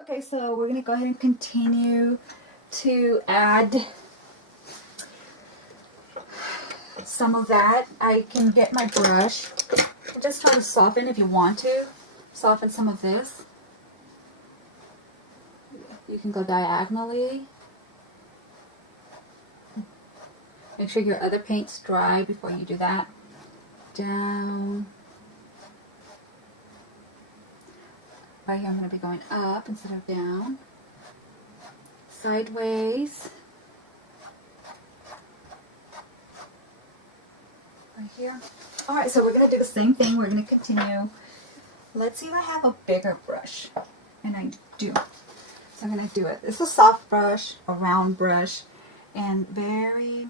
Okay, so we're going to go ahead and continue to add some of that. I can get my brush and just try to soften if you want to. Soften some of this. You can go diagonally. Make sure your other paint's dry before you do that. Down. Right here I'm going to be going up instead of down. Sideways. Right here. Alright, so we're going to do the same thing. We're going to continue. Let's see if I have a bigger brush. And I do. So I'm going to do it. It's a soft brush, a round brush, and very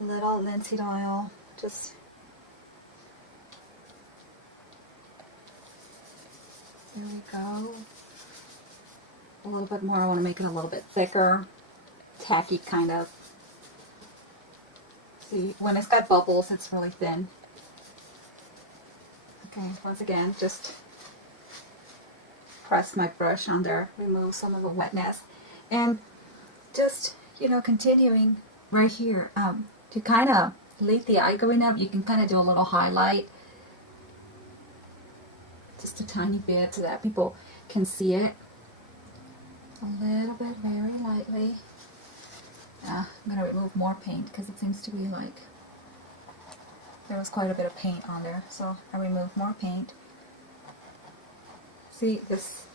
little linseed oil. Just there we go. A little bit more. I want to make it a little bit thicker, tacky kind of. See, when it's got bubbles, it's really thin. Okay, once again, just press my brush on there, remove some of the wetness, and just, you know, continuing right here to kind of leave the eye going up. You can kind of do a little highlight, just a tiny bit, so that people can see it. A little bit, very lightly. I'm going to remove more paint because it seems to be like there was quite a bit of paint on there, so I removed more paint. See this?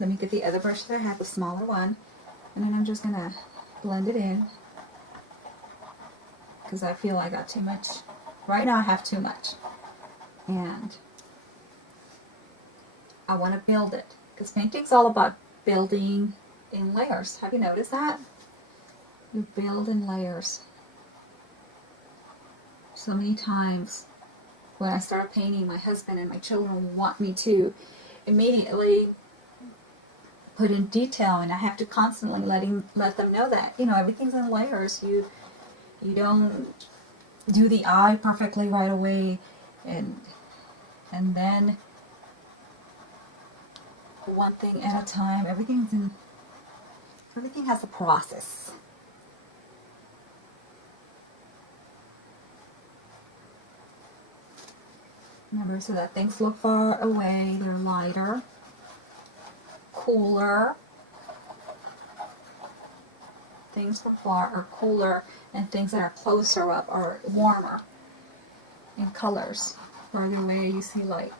Let me get the other brush that I have, the smaller one, and then I'm just going to blend it in because I feel I got too much. Right now I have too much, and I want to build it because painting's all about building in layers. Have you noticed that? You build in layers. So many times when I start painting, my husband and my children want me to immediately put in detail, and I have to constantly let them know that, you know, everything's in layers. You don't do the eye perfectly right away, and then one thing at a time. Everything has a process. Remember, so that things look far away, they're lighter, cooler. Things from far are cooler, and things that are closer up are warmer in colors. Further away, you see like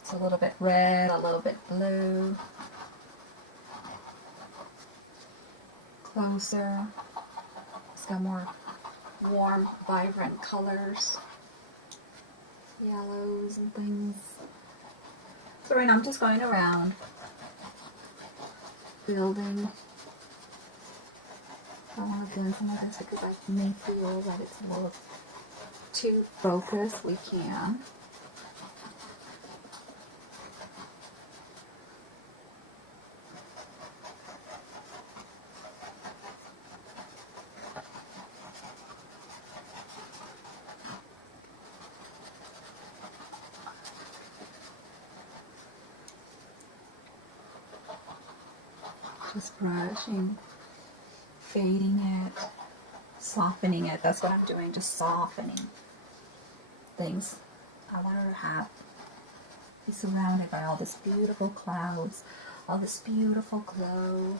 it's a little bit red, a little bit blue. Closer, it's got more warm, vibrant colors, yellows and things. So right now I'm just going around building. I want to blend some of this because I may feel that it's a little too focused. We can. Just brushing, fading it, softening it. That's what I'm doing, just softening things. I want her to have, be surrounded by all this beautiful clouds, all this beautiful glow.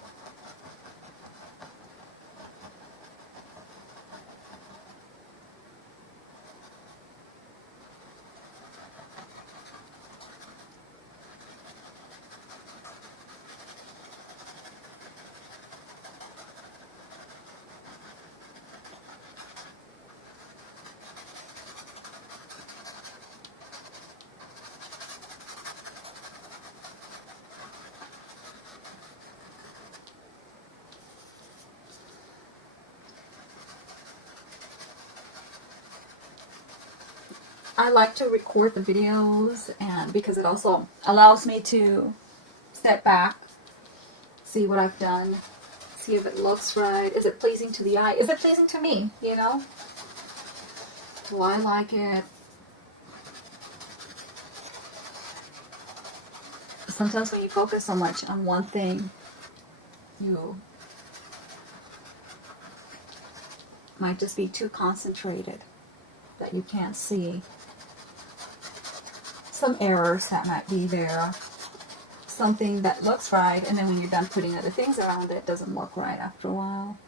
I like to record the videos, and because it also allows me to step back, see what I've done, see if it looks right. Is it pleasing to the eye? Is it pleasing to me? You know? Do I like it? sometimes when you focus so much on one thing, you might just be too concentrated that you can't see some errors that might be there, something that looks right, and then when you're done putting other things around it, it doesn't look right after a while.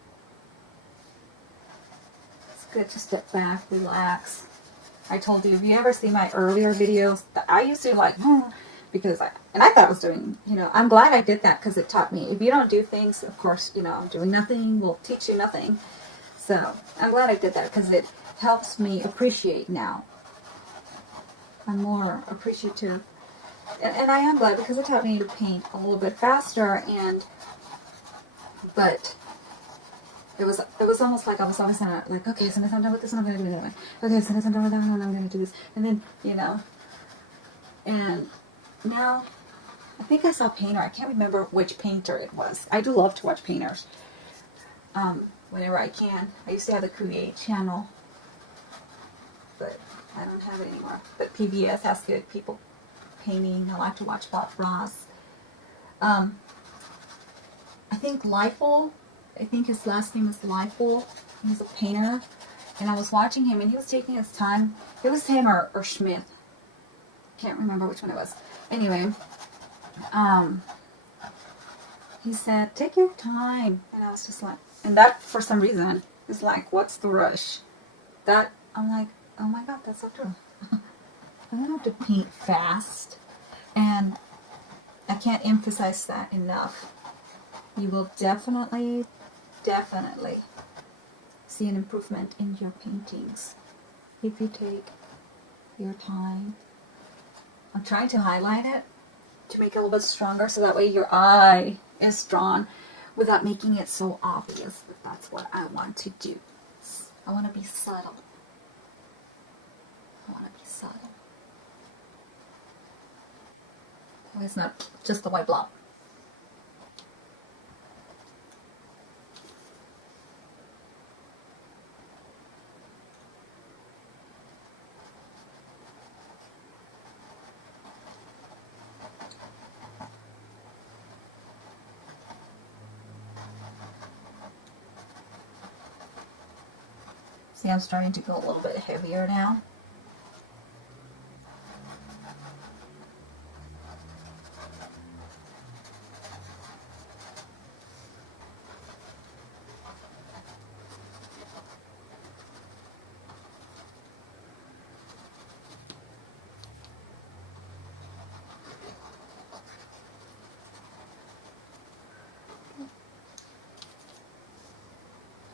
It's good to step back, relax. I told you, if you ever see my earlier videos, that I used to like, because I thought I was doing, I'm glad I did that because it taught me. If you don't do things, of course, doing nothing will teach you nothing. So I'm glad I did that because it helps me appreciate now. I'm more appreciative. And I am glad because it taught me to paint a little bit faster, but it was almost like I was always like, okay, as soon as I'm done with this one, I'm going to do that one. Okay, as soon as I'm done with that one, I'm going to do this. And then, and now I think I saw a painter. I can't remember which painter it was. I do love to watch painters whenever I can. I used to have the Create channel, but I don't have it anymore. But PBS has good people painting. I like to watch Bob Ross. I think Leifel, I think his last name is Leifel. He's a painter. And I was watching him, and he was taking his time. It was him or Schmidt. Can't remember which one it was. Anyway, he said, take your time. And I was just like, and that, for some reason, is like, what's the rush? That, I'm like, oh my God, that's so true. I don't have to paint fast. And I can't emphasize that enough. You will definitely see an improvement in your paintings if you take your time. I'm trying to highlight it to make it a little bit stronger so that way your eye is drawn without making it so obvious that that's what I want to do. I want to be subtle. It's not just the white blob. See, I'm starting to go a little bit heavier now.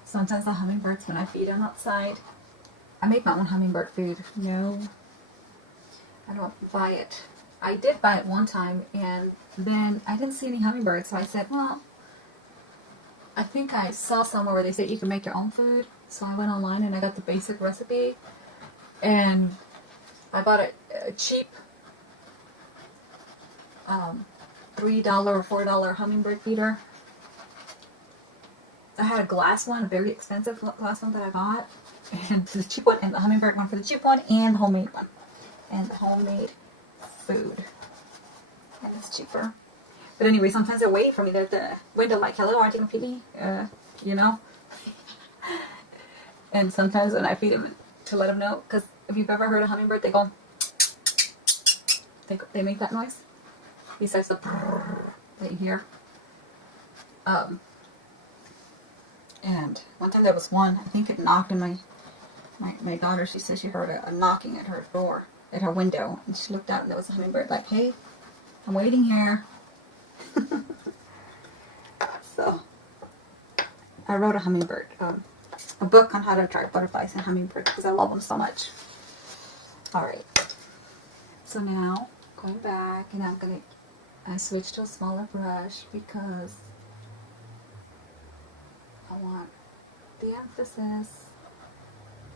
Sometimes the hummingbirds, when I feed them outside, I make my own hummingbird food. No, I don't buy it. I did buy it one time, and then I didn't see any hummingbirds, so I said, well, I think I saw somewhere where they said you can make your own food. So I went online and I got the basic recipe, and I bought a cheap $3 or $4 hummingbird feeder. I had a glass one, a very expensive glass one that I bought, and the cheap one, and the hummingbird one for the cheap one, and the homemade one, and the homemade food, and it's cheaper. But anyway, sometimes they're waiting for me. They're at the window like, hello, aren't you going to feed me? And sometimes when I feed them to let them know, because if you've ever heard a hummingbird, they go, they make that noise, besides the that you hear. And one time there was one, I think it knocked, and my daughter, she said she heard a knocking at her door, at her window, and she looked out and there was a hummingbird like, hey, I'm waiting here. So, I wrote a hummingbird, a book on how to attract butterflies and hummingbirds because I love them so much. Alright, so now, going back, and I switched to a smaller brush because I want the emphasis.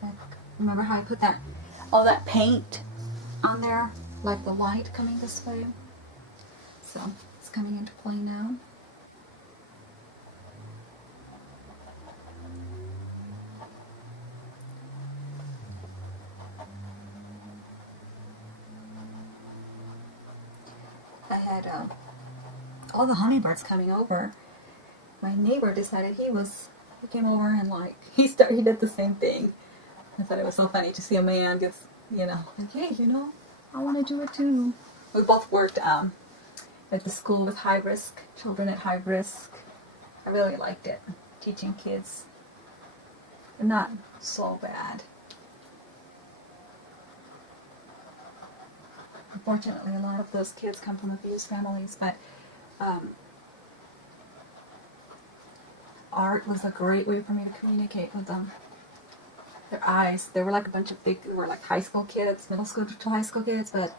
Like, remember how I put all that paint on there, like the light coming this way? So it's coming into play now. I had all the hummingbirds coming over, my neighbor decided he came over and like, he did the same thing. I thought it was so funny to see a man gets, like, hey, I want to do it too. We both worked at the school with high risk, children at high risk. I really liked it, teaching kids. Not so bad. Unfortunately, a lot of those kids come from abused families, but art was a great way for me to communicate with them. Their eyes, they were like a bunch of they were like high school kids, middle school to high school kids, but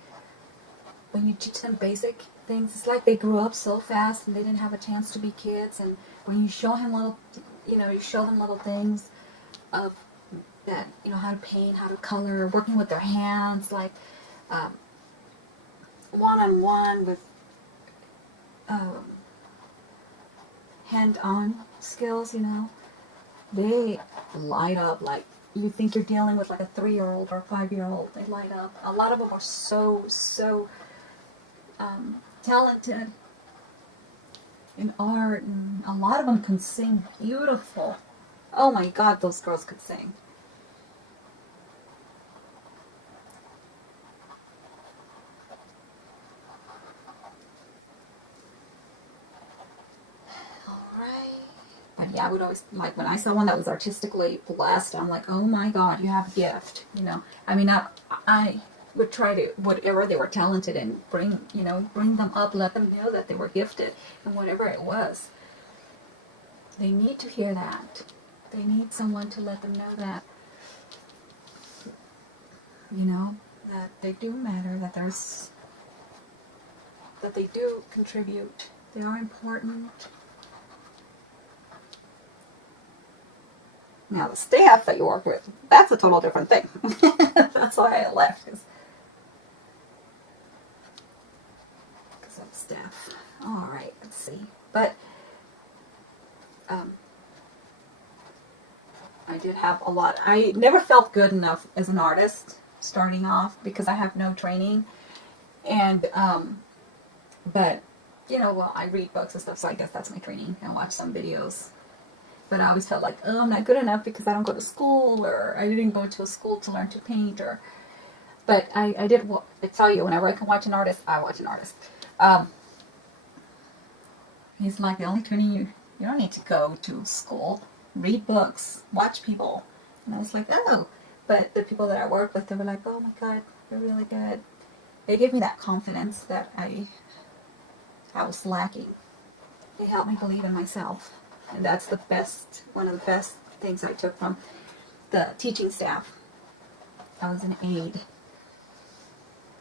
when you teach them basic things, it's like they grew up so fast and they didn't have a chance to be kids. And when you show him you show them little things of that, how to paint, how to color, working with their hands, like one-on-one with hand-on skills, they light up like you think you're dealing with like a 3-year-old or a 5-year-old. They light up. A lot of them are so talented in art, and a lot of them can sing beautiful. Oh my God, those girls could sing. But yeah, I would always, like, when I saw one that was artistically blessed, I'm like, oh my God, you have a gift, I mean, I would try to, whatever they were talented in, bring them up, let them know that they were gifted, and whatever it was. They need to hear that. They need someone to let them know that, that they do matter, that they do contribute. They are important. Now, the staff that you work with, that's a total different thing. That's why I left, because of staff. All right, let's see. But I did have a lot. I never felt good enough as an artist starting off because I have no training. And, but, I read books and stuff, so I guess that's my training, and watch some videos. But I always felt like, oh, I'm not good enough because I don't go to school, or I didn't go to a school to learn to paint, but I did, I tell you, whenever I can watch an artist, I watch an artist. He's like, the only training you don't need to go to school. Read books, watch people. And I was like, oh. But the people that I work with, they were like, oh my God, you're really good. They gave me that confidence that I was lacking. They helped me believe in myself. And that's one of the best things I took from the teaching staff. I was an aide.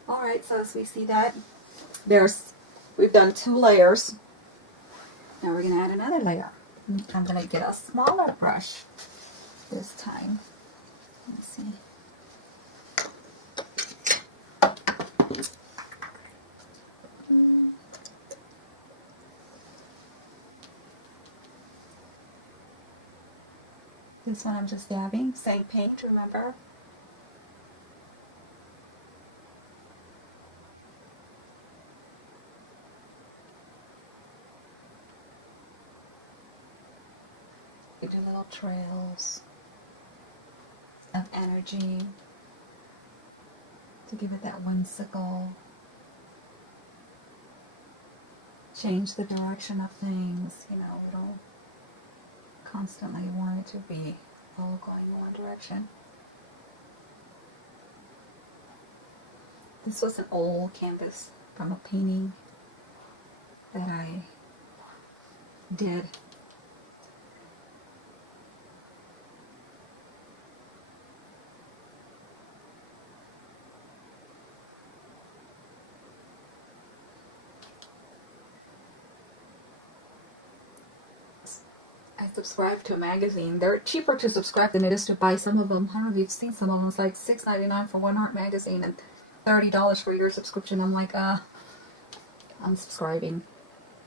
Alright, so as we see that, we've done 2 layers. Now we're going to add another layer. I'm going to get a smaller brush this time. Let's see. This one I'm just dabbing. Same paint, remember? We do little trails of energy to give it that whimsical, change the direction of things, we don't constantly want it to be all going in one direction. This was an old canvas from a painting that I did. I subscribe to a magazine. They're cheaper to subscribe than it is to buy some of them. I don't know if you've seen some of them. It's like $6.99 for one art magazine and $30 for your subscription. I'm like, I'm subscribing.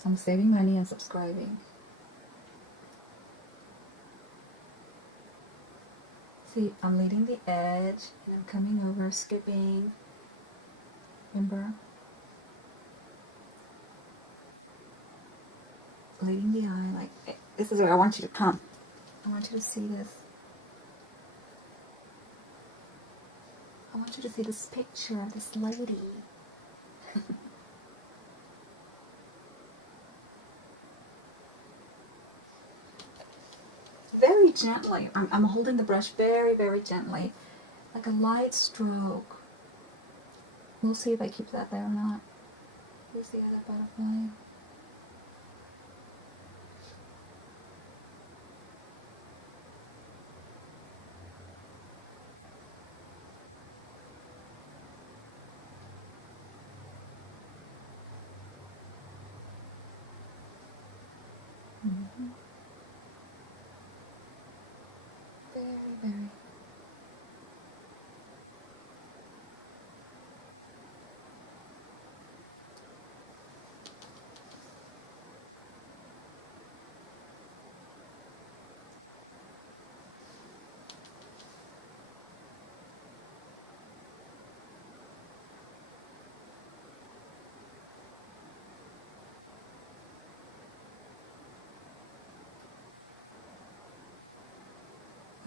I'm saving money and subscribing. See, I'm leading the edge and I'm coming over, skipping. Remember? leading the eye, like, this is where I want you to come. I want you to see this. I want you to see this picture of this lady. Very gently. I'm holding the brush very, very gently. Like a light stroke. We'll see if I keep that there or not. Here's the other butterfly. Mm-hmm. Very, very.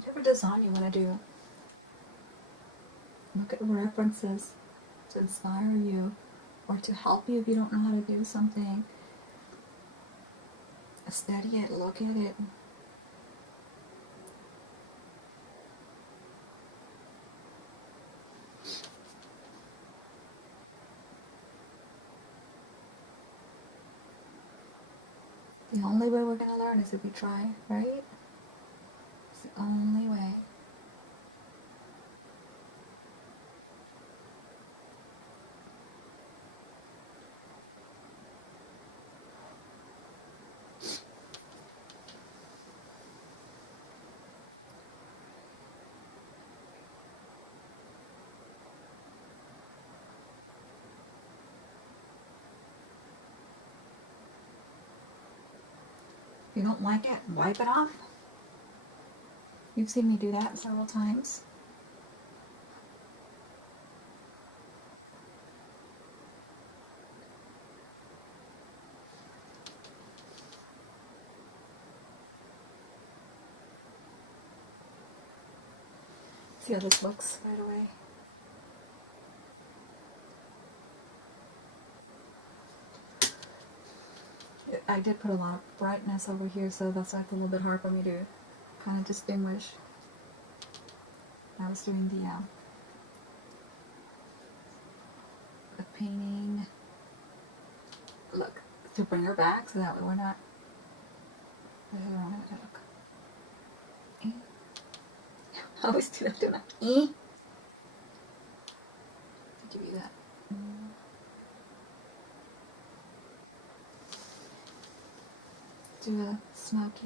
Whatever design you want to do, look at references to inspire you or to help you if you don't know how to do something. Study it, look at it. The only way we're going to learn is if we try, right? It's the only way. If you don't like it, wipe it off. You've seen me do that several times. See how this looks right away. I did put a lot of brightness over here, so that's like a little bit hard for me to kind of distinguish. I was doing the painting. Look, to bring her back so that way we're not. Look. I always do that, don't I? Give you that. Do a smoky.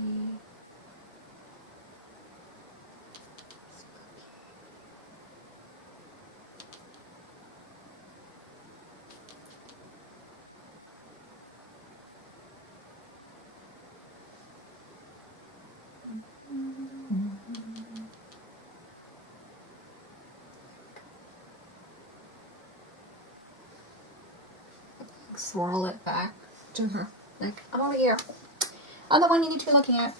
Swirl it back to her. Like, I'm over here. I'm the one you need to be looking at.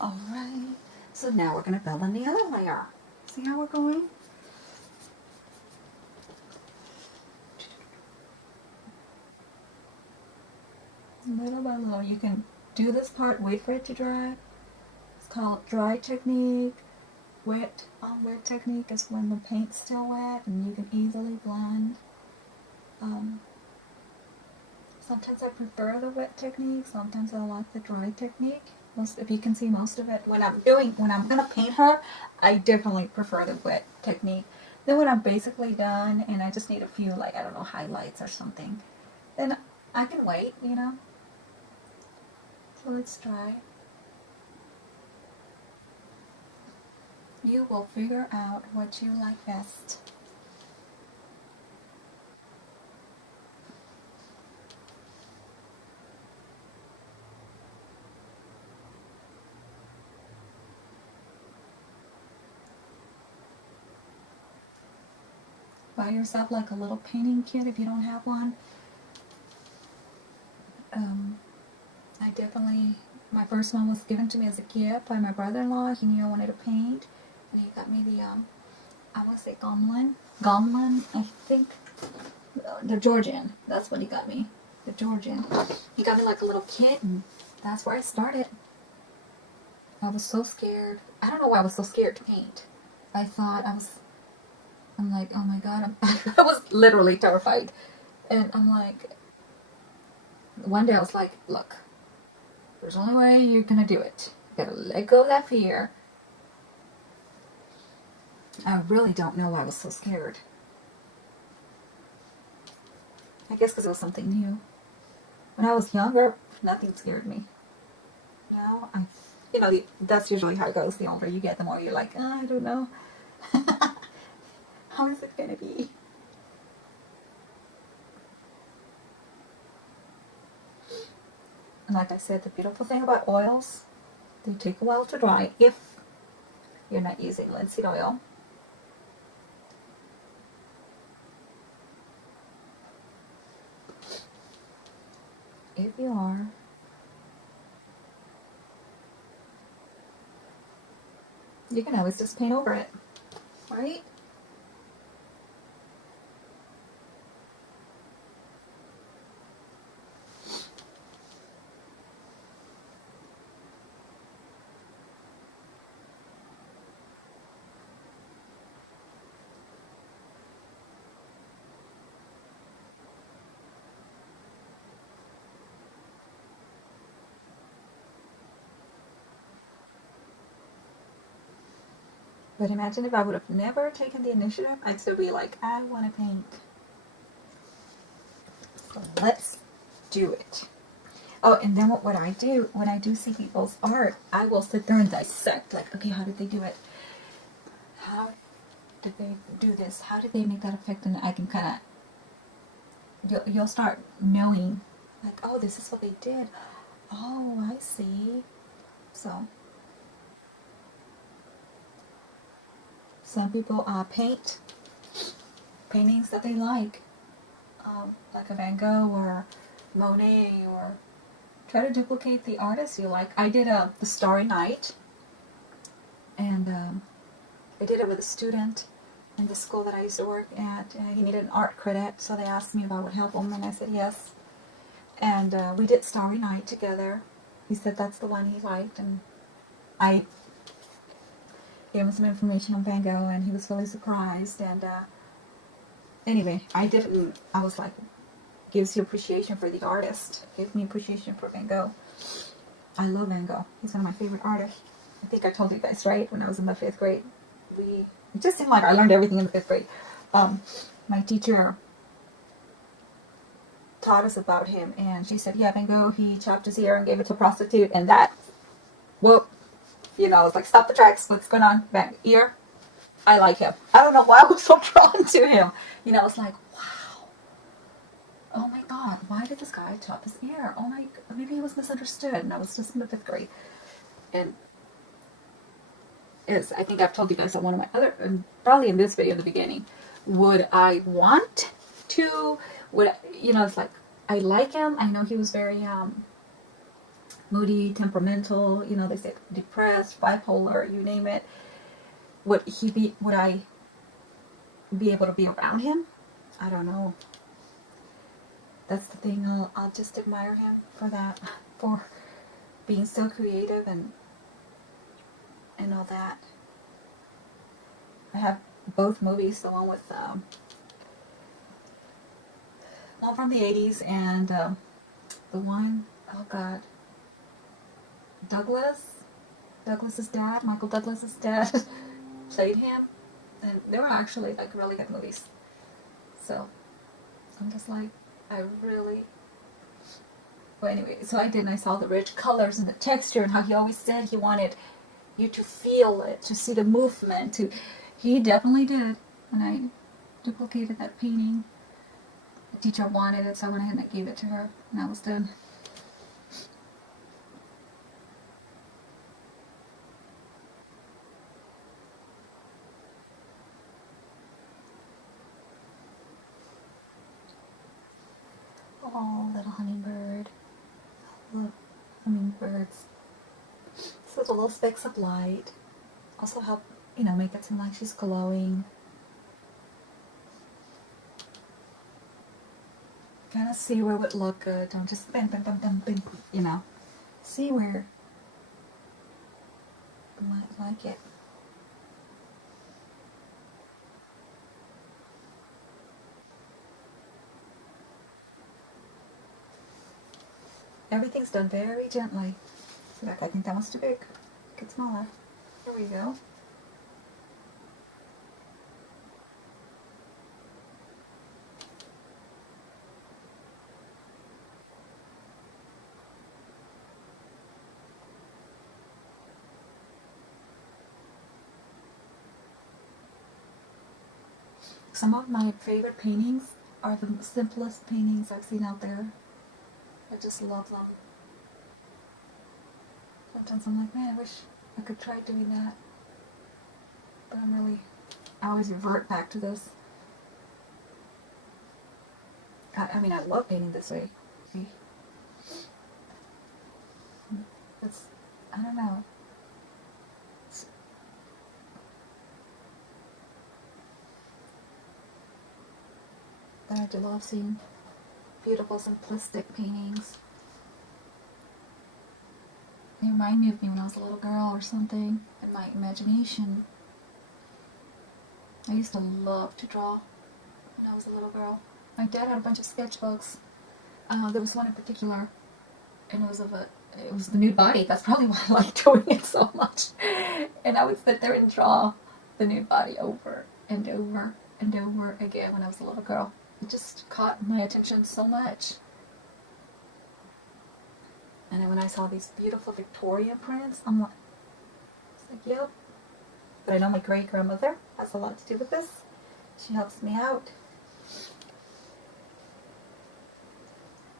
Alright. So now we're going to build on the other layer. See how we're going? Little by little. You can do this part, wait for it to dry. It's called dry technique. Wet on wet technique is when the paint's still wet and you can easily blend. Sometimes I prefer the wet technique, sometimes I like the dry technique. If you can see most of it, when I'm gonna paint her, I definitely prefer the wet technique. Then when I'm basically done and I just need a few, like, I don't know, highlights or something, then I can wait, you know, till it's dry. You will figure out what you like best. Buy yourself like a little painting kit if you don't have one. definitely, my first one was given to me as a gift by my brother-in-law. He knew I wanted to paint, and he got me the, I want to say Gomlin, I think, the Georgian. That's what he got me, the Georgian. He got me like a little kit, and that's where I started. I was so scared. I don't know why I was so scared to paint. I'm like, oh my God, I was literally terrified. And I'm like, one day I was like, look, there's only way you're gonna do it. You gotta let go of that fear. I really don't know why I was so scared. I guess because it was something new. When I was younger, nothing scared me. Now, that's usually how it goes. The older you get, the more you're like, I don't know. How is it gonna be? And like I said, the beautiful thing about oils, they take a while to dry if you're not using linseed oil. If you are, you can always just paint over it, right? But imagine if I would have never taken the initiative, I'd still be like, I want to paint. So let's do it. Oh, and then what I do, when I do see people's art, I will sit there and dissect, like, okay, how did they do it? How did they do this? How did they make that effect? And I can kind of, you'll start knowing, like, oh, this is what they did. Oh, I see. So, some people paint paintings that they like a Van Gogh or Monet, or try to duplicate the artist you like. I did the Starry Night, and I did it with a student in the school that I used to work at. He needed an art credit, so they asked me if I would help him, and I said yes. And we did Starry Night together. He said that's the one he liked, and I gave him some information on Van Gogh, and he was really surprised. And anyway, I didn't. I was like, gives you appreciation for the artist. Gives me appreciation for Van Gogh. I love Van Gogh. He's one of my favorite artists. I think I told you guys, right? When I was in the 5th grade, it just seemed like I learned everything in the 5th grade. My teacher taught us about him, and she said, yeah, Van Gogh, he chopped his ear and gave it to a prostitute, and that, well, it's like, stop the tracks, what's going on? Van ear, I like him. I don't know why I was so drawn to him. It's like, wow, oh my God, why did this guy chop his ear? Oh my, maybe he was misunderstood, and I was just in the 5th grade. And I think I've told you guys that one of my other, probably in this video in the beginning, would I want to, it's like, I like him. I know he was very moody, temperamental, they say depressed, bipolar, you name it. Would I be able to be around him? I don't know. That's the thing. I'll just admire him for that, for being so creative and all that. I have both movies, the one with one from the 80s, and the one, oh God, Douglas's dad, Michael Douglas's dad, played him, and they were actually like really good movies. So I'm just like, I really. Well, anyway, so I saw the rich colors and the texture, and how he always said he wanted you to feel it, to see the movement. He definitely did, and I duplicated that painting. The teacher wanted it, so I went ahead and I gave it to her, and I was done. Oh, little hummingbird. Look. hummingbirds. So the little specks of light also help, you know, make it seem like she's glowing. Kind of see where it would look good. Don't just bam, bam, bam, bam, bam, you know. See where you might like it. Everything's done very gently. So I think that one's too big. Make it smaller. Here we go. Some of my favorite paintings are the simplest paintings I've seen out there. I just love them. Sometimes I'm like, man, I wish I could try doing that. But I always revert back to this. I mean, I love painting this way. It's, I don't know. But I do love seeing beautiful, simplistic paintings. They remind me of me when I was a little girl or something, in my imagination. I used to love to draw when I was a little girl. My dad had a bunch of sketchbooks. There was one in particular, and it was the nude body. That's probably why I liked doing it so much. And I would sit there and draw the nude body over and over and over again when I was a little girl. It just caught my attention so much. And then when I saw these beautiful Victorian prints, I'm like, yep. But I know my great-grandmother has a lot to do with this. She helps me out.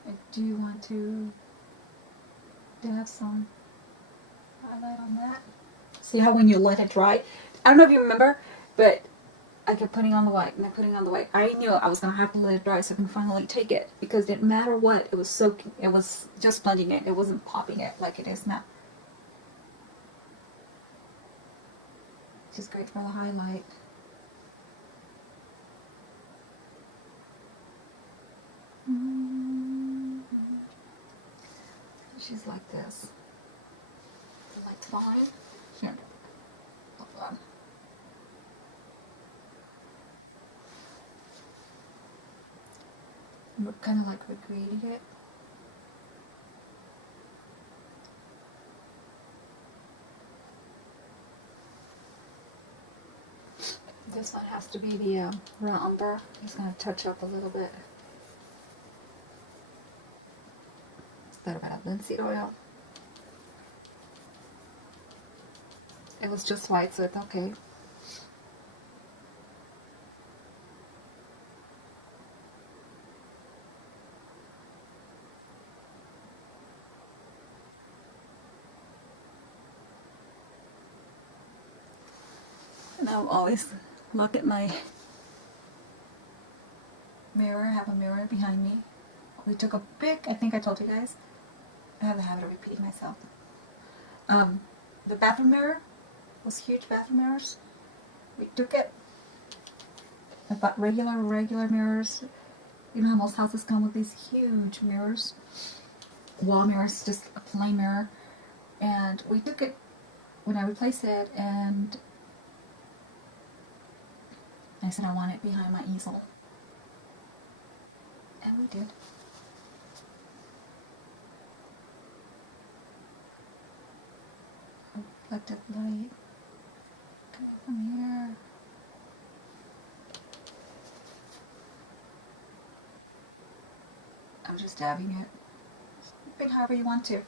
I do want to dab some highlight on that. See how when you let it dry, I don't know if you remember, but I kept putting on the white and then putting on the white. I knew I was going to have to let it dry so I can finally take it, because it didn't matter what, it was soaking, it was just blending it, it wasn't popping it like it is now. Which is great for the highlight. She's like this. The light's fine. Here. Hold on. I'm kind of like recreating it. This one has to be the raw umber. I'm just going to touch up a little bit. Instead of a linseed oil. It was just white, so it's okay. And I'll always look at my mirror. I have a mirror behind me. We took a big, I think I told you guys, I have the habit of repeating myself. The bathroom mirror, those huge bathroom mirrors, we took it. I bought regular mirrors. You know how most houses come with these huge mirrors, wall mirrors, just a plain mirror. And we took it when I replaced it, and I said I want it behind my easel. And we did. Reflected light coming from here. I'm just dabbing it. Put it however you want to.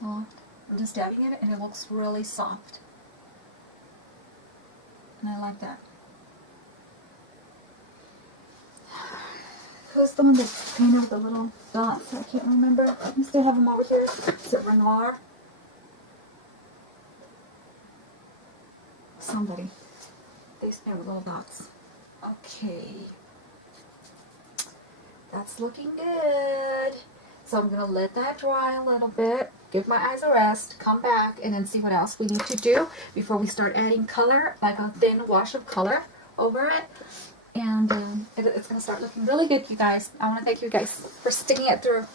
Soft. I'm just dabbing it and it looks really soft. And I like that. Who's the one that painted with the little dots? I can't remember. I still have them over here. Is it Renoir? Somebody. Face paint with little dots. Okay. That's looking good. So I'm going to let that dry a little bit, give my eyes a rest, come back, and then see what else we need to do before we start adding color, like a thin wash of color over it. And it's going to start looking really good, you guys. I want to thank you guys for sticking it through.